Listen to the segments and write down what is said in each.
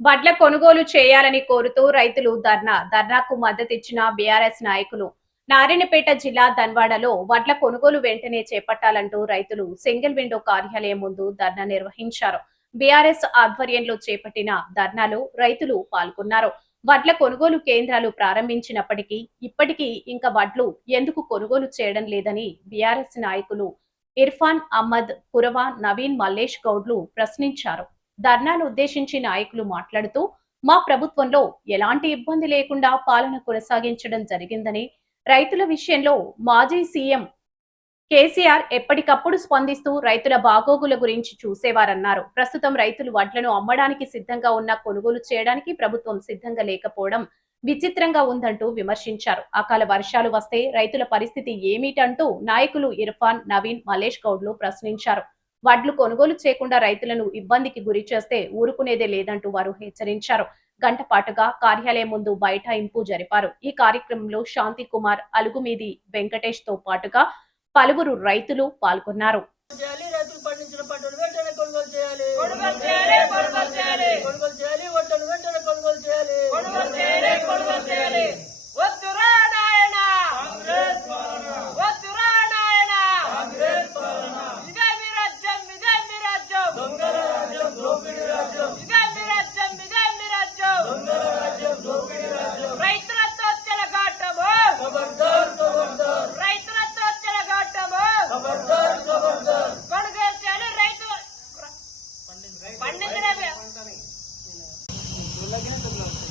వడ్ల కొనుగోలు చేయాలని కోరుతూ రైతులు ధర్నాకు మద్దతిచ్చిన బీఆర్ఎస్ నాయకులు. నారాయణపేట జిల్లా ధన్వాడలో వడ్ల కొనుగోలు వెంటనే చేపట్టాలంటూ రైతులు సింగిల్ విండో కార్యాలయం ముందు ధర్నా నిర్వహించారు. బీఆర్ఎస్ ఆధ్వర్యంలో చేపట్టిన ధర్నాలో రైతులు పాల్గొన్నారు. వడ్ల కొనుగోలు కేంద్రాలు ప్రారంభించినప్పటికీ ఇప్పటికీ ఇంకా వడ్లు ఎందుకు కొనుగోలు చేయడం లేదని బీఆర్ఎస్ నాయకులు ఇర్ఫాన్ అహ్మద్, కురవా, నవీన్, మల్లేష్ గౌడ్లు ప్రశ్నించారు. ధర్నాను ఉద్దేశించి నాయకులు మాట్లాడుతూ మా ప్రభుత్వంలో ఎలాంటి ఇబ్బంది లేకుండా పాలన కొనసాగించడం జరిగిందని, రైతుల విషయంలో మాజీ సీఎం కేసీఆర్ ఎప్పటికప్పుడు స్పందిస్తూ రైతుల బాగోగుల గురించి చూసేవారన్నారు. ప్రస్తుతం రైతులు వడ్లను అమ్మడానికి సిద్ధంగా ఉన్న కొనుగోలు చేయడానికి ప్రభుత్వం సిద్ధంగా లేకపోవడం విచిత్రంగా ఉందంటూ విమర్శించారు. అకాల వర్షాలు వస్తే రైతుల పరిస్థితి ఏమిటంటూ నాయకులు ఇర్ఫాన్, నవీన్, మల్లేష్ గౌడ్లు ప్రశ్నించారు. వడ్లు కొనుగోలు చేయకుండా రైతులను ఇబ్బందికి గురి చేస్తే ఊరుకునేదే లేదంటూ వారు హెచ్చరించారు. గంట పాటుగా కార్యాలయం ముందు బైఠాయింపు జరిపారు. ఈ కార్యక్రమంలో శాంతి కుమార్, అలుగుమీది వెంకటేష్ తో పాటుగా పలువురు రైతులు పాల్గొన్నారు.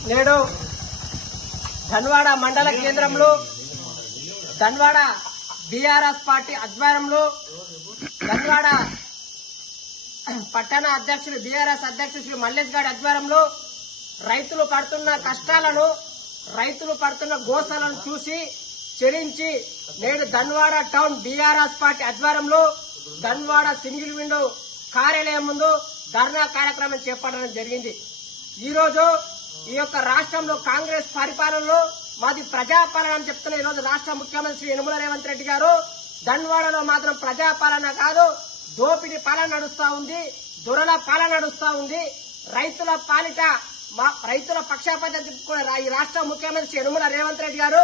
నేడు ధన్వాడ మండల కేంద్రంలో ధన్వాడ బీఆర్ఎస్ పార్టీ ఆధ్వర్యంలో ధన్వాడ పట్టణ అధ్యక్షులు బీఆర్ఎస్ అధ్యక్షులు శ్రీ మల్లేష్ గారి ఆధ్వర్యంలో రైతులు పడుతున్న కష్టాలను, రైతులు పడుతున్న గోసలను చూసి చెరించి నేడు ధన్వాడ టౌన్ బీఆర్ఎస్ పార్టీ ఆధ్వర్యంలో ధన్వాడ సింగిల్ విండో కార్యాలయం ముందు ధర్నా కార్యక్రమం చేపట్టడం జరిగింది. ఈరోజు ఈ యొక్క రాష్ట్రంలో కాంగ్రెస్ పరిపాలనలో మాది ప్రజాపాలన అని చెప్తున్న ఈరోజు రాష్ట్ర ముఖ్యమంత్రి యనమల రేవంత్ రెడ్డి గారు ధన్వాడలో మాత్రం ప్రజాపాలన కాదు, దోపిడీ పాలన నడుస్తా ఉంది, దొరల పాలన నడుస్తా ఉంది. రైతుల పాలిట రైతుల పక్షపాతం చెప్పుకున్న ఈ రాష్ట్ర ముఖ్యమంత్రి యనమల రేవంత్ రెడ్డి గారు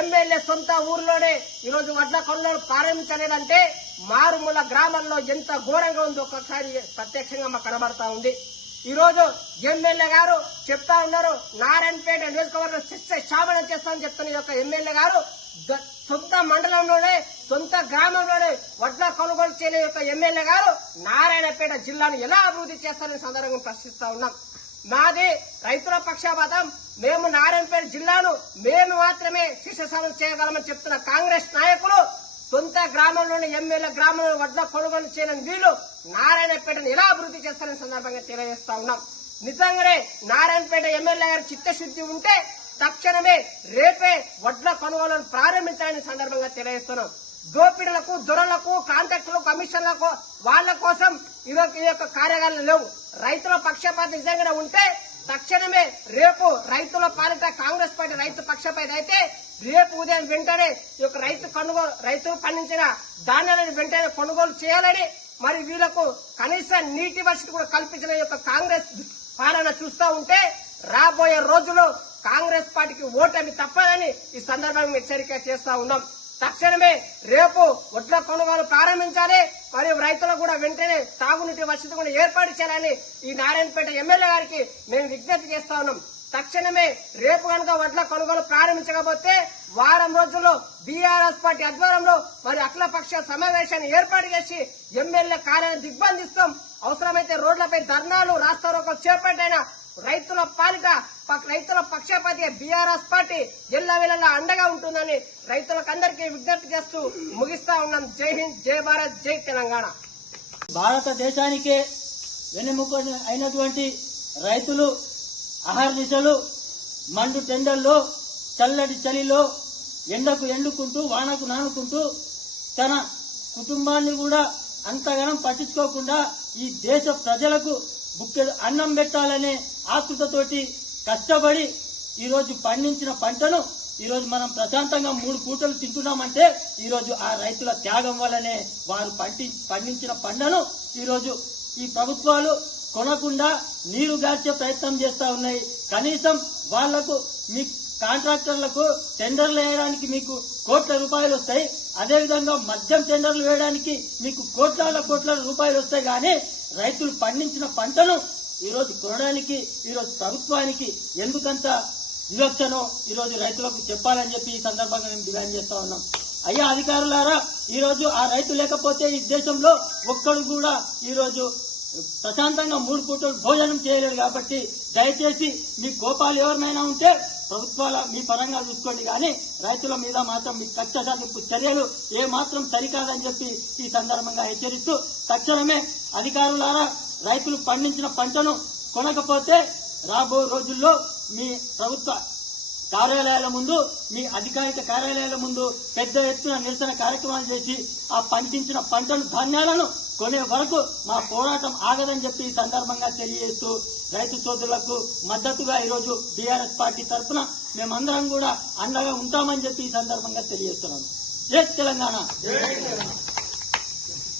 ఎమ్మెల్యే సొంత ఊర్లోనే ఈరోజు వడ్ల కొనుగోలు ప్రారంభించలేదంటే మారుమూల గ్రామాల్లో ఎంత ఘోరంగా ఉందో ఒక్కసారి ప్రత్యక్షంగా మాకు కనబడతా ఉంది. ఈ రోజు ఎమ్మెల్యే గారు చెప్తా ఉన్నారు, నారాయణపేట నియోజకవర్గం శామనం చేస్తామని చెప్తున్న ఈ యొక్క ఎమ్మెల్యే గారు సొంత మండలంలోనే, సొంత గ్రామంలోనే వడ్ల కొనుగోలు చేయలేని యొక్క ఎమ్మెల్యే గారు నారాయణపేట జిల్లాను ఎలా అభివృద్ధి చేస్తారని సందర్భంగా ప్రశ్నిస్తా ఉన్నాం. మాది రైతుల పక్షపాతం, మేము నారాయణపేట జిల్లాను మేము మాత్రమే శిశుసాధన చేయగలమని చెప్తున్న కాంగ్రెస్ నాయకులు సొంత గ్రామంలోని ఎమ్మెల్యే గ్రామంలో వడ్ల కొనుగోలు చేయని వీళ్ళు నారాయణపేటను ఎలా అభివృద్ధి చేస్తారని సందర్భంగా తెలియజేస్తా ఉన్నాం. నిజంగానే నారాయణపేట ఎమ్మెల్యే గారి చిత్తశుద్ధి ఉంటే తక్షణమే రేపే వడ్ల కొనుగోలను ప్రారంభించాలని సందర్భంగా తెలియజేస్తున్నాం. దోపిడీలకు, దొరలకు, కాంట్రాక్టులకు, కమిషన్లకు వాళ్ల కోసం ఈ యొక్క కార్యాలయాలు లేవు. రైతుల పక్షపాతం నిజంగానే ఉంటే తక్షణమే రేపు రైతుల పాలిట కాంగ్రెస్ పార్టీ రైతు పక్షపాతం అయితే రేపు ఉదయం వెంటనే ఈ యొక్క రైతులు పండించిన ధాన్యాలను వెంటనే కొనుగోలు చేయాలని, మరి వీళ్లకు కనీస నీటి వసతి కూడా కల్పించిన యొక్క కాంగ్రెస్ పాలన చూస్తూ ఉంటే రాబోయే రోజుల్లో కాంగ్రెస్ పార్టీకి ఓటమి తప్పదని ఈ సందర్భంగా హెచ్చరిక చేస్తా ఉన్నాం. తక్షణమే రేపు వడ్ల కొనుగోలు ప్రారంభించాలి, మరియు రైతులకు కూడా వెంటనే తాగునీటి వసతి కూడా ఏర్పాటు చేయాలని ఈ నారాయణపేట ఎమ్మెల్యే గారికి మేము విజ్ఞప్తి చేస్తా ఉన్నాం. తక్షణమే రేపు కనుక వడ్ల కొనుగోలు ప్రారంభించకపోతే వారం రోజుల్లో బీఆర్ఎస్ పార్టీ ఆధ్వర్యంలో మరి అఖిలపక్ష సమావేశాన్ని ఏర్పాటు చేసి ఎమ్మెల్యే కార్యాలయం దిగ్బంధిస్తాం. అవసరమైతే రోడ్లపై ధర్నాలు, రాస్తారోకలు చేపట్టైన రైతుల పాలిట రైతుల పక్షపాతి బీఆర్ఎస్ పార్టీ ఎల్లవేళలా అండగా ఉంటుందని రైతులకందరికీ విజ్ఞప్తి చేస్తూ ముగిస్తా ఉన్నాం. జై హింద్, జై భారత్, జై తెలంగాణ. భారతదేశానికే వెన్నెముక అయినటువంటి రైతులు అహర్నిశలు మండు టెండల్లో, చల్లటి చలిలో, ఎండకు ఎండుకుంటూ, వానకు నానుకుంటూ తన కుటుంబాన్ని కూడా అంతగానం పట్టించుకోకుండా ఈ దేశ ప్రజలకు బుక్కెడు అన్నం పెట్టాలనే ఆతృతతోటి కష్టపడి ఈరోజు పండించిన పంటను ఈరోజు మనం ప్రశాంతంగా 3 పూటలు తింటున్నామంటే ఈరోజు ఆ రైతుల త్యాగం వల్లనే వారు పండించిన పంటను ఈరోజు ఈ ప్రభుత్వాలు కొనకుండా నీరు గార్చే ప్రయత్నం చేస్తా ఉన్నాయి. కనీసం వాళ్లకు మీ కాంట్రాక్టర్లకు టెండర్లు వేయడానికి మీకు కోట్ల రూపాయలు వస్తాయి. అదేవిధంగా మద్యం టెండర్లు వేయడానికి మీకు కోట్ల రూపాయలు వస్తాయి. కానీ రైతులు పండించిన పంటను ఈరోజు కొనడానికి ఈరోజు ప్రభుత్వానికి ఎందుకంత వివక్షనో ఈరోజు రైతులకు చెప్పాలని చెప్పి ఈ సందర్భంగా మేము డిమాండ్ చేస్తా ఉన్నాం. అయ్యా అధికారులారా, ఈరోజు ఆ రైతు లేకపోతే ఈ దేశంలో ఒక్కడు కూడా ఈరోజు ప్రశాంతంగా 3 పూటలు భోజనం చేయలేరు. కాబట్టి దయచేసి మీ కోపాలు ఎవరినైనా ఉంటే ప్రభుత్వాల మీ పరంగా చూసుకోండి, కానీ రైతుల మీద మాత్రం మీ కక్ష సాధింపు చర్యలు ఏ మాత్రం సరికాదని చెప్పి ఈ సందర్భంగా హెచ్చరిస్తూ, తక్షణమే అధికారులారా రైతులు పండించిన పంటను కొనకపోతే రాబో రోజుల్లో మీ ప్రభుత్వ కార్యాలయాల ముందు, మీ అధికారిక కార్యాలయాల ముందు పెద్ద ఎత్తున నిరసన కార్యక్రమాలు చేసి ఆ పండించిన పంటను ధాన్యాలను కొనే వరకు మా పోరాటం ఆగదని చెప్పి ఈ సందర్భంగా తెలియజేస్తూ, రైతు సోదరులకు మద్దతుగా ఈరోజు బీఆర్ఎస్ పార్టీ తరఫున మేమందరం కూడా అండగా ఉంటామని చెప్పి ఈ సందర్భంగా తెలియజేస్తున్నాను. జై తెలంగాణ.